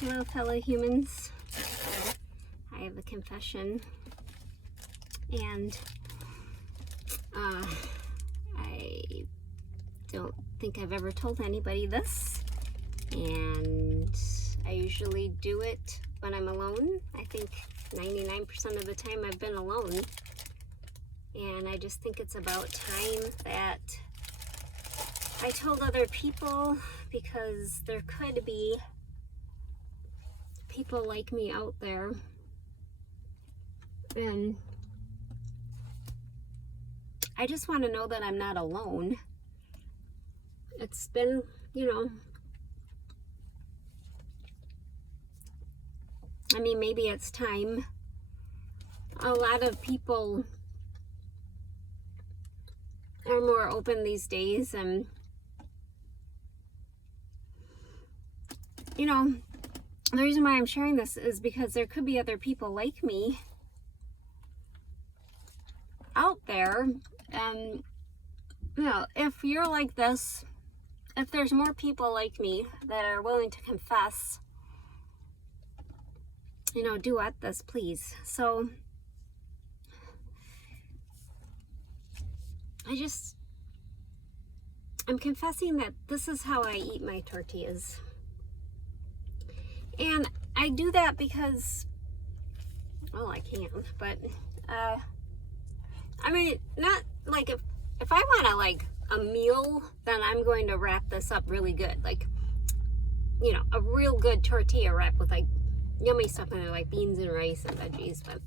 Hello, fellow humans. I have a confession, and I don't think I've ever told anybody this, and I usually do it when I'm alone. I think 99% of the time I've been alone, and I just think it's about time that I told other people, because there could be people like me out there, and I just want to know that I'm not alone. It's been, I mean, maybe it's time. A lot of people are more open these days, and the reason why I'm sharing this is because there could be other people like me out there. And if you're like this, if there's more people like me that are willing to confess, duet this, please. So I'm confessing that this is how I eat my tortillas. And I do that because, well, I can, but, I mean, not like if I want a meal, then I'm going to wrap this up really good. Like, a real good tortilla wrap with yummy stuff in it, like beans and rice and veggies. But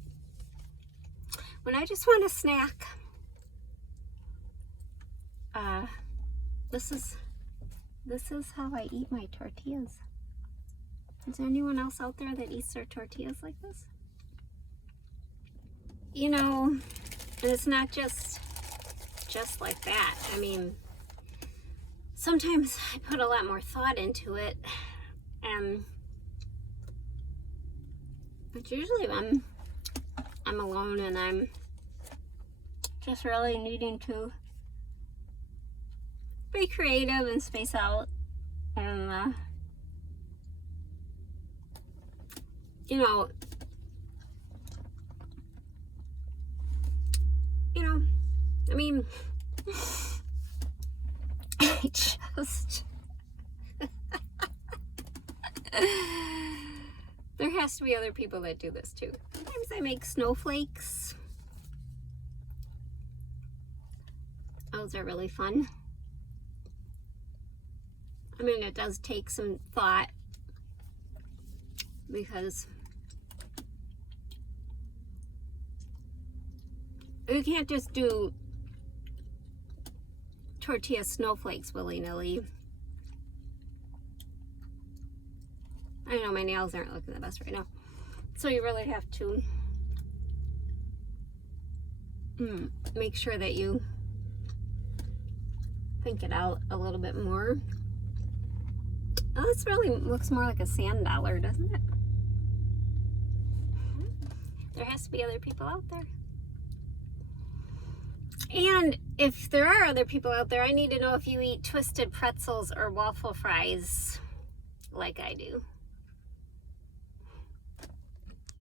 when I just want a snack, this is how I eat my tortillas. Is there anyone else out there that eats their tortillas like this? And it's not just like that. I mean, sometimes I put a lot more thought into it, but usually when I'm alone and I'm just really needing to be creative and space out, and I mean, I just there has to be other people that do this too. Sometimes I make snowflakes. Those are really fun. I mean, it does take some thought, because you can't just do tortilla snowflakes willy-nilly. I know my nails aren't looking the best right now, so you really have to make sure that you think it out a little bit more. Oh, this really looks more like a sand dollar, doesn't it? There has to be other people out there. And if there are other people out there, I need to know if you eat twisted pretzels or waffle fries like I do.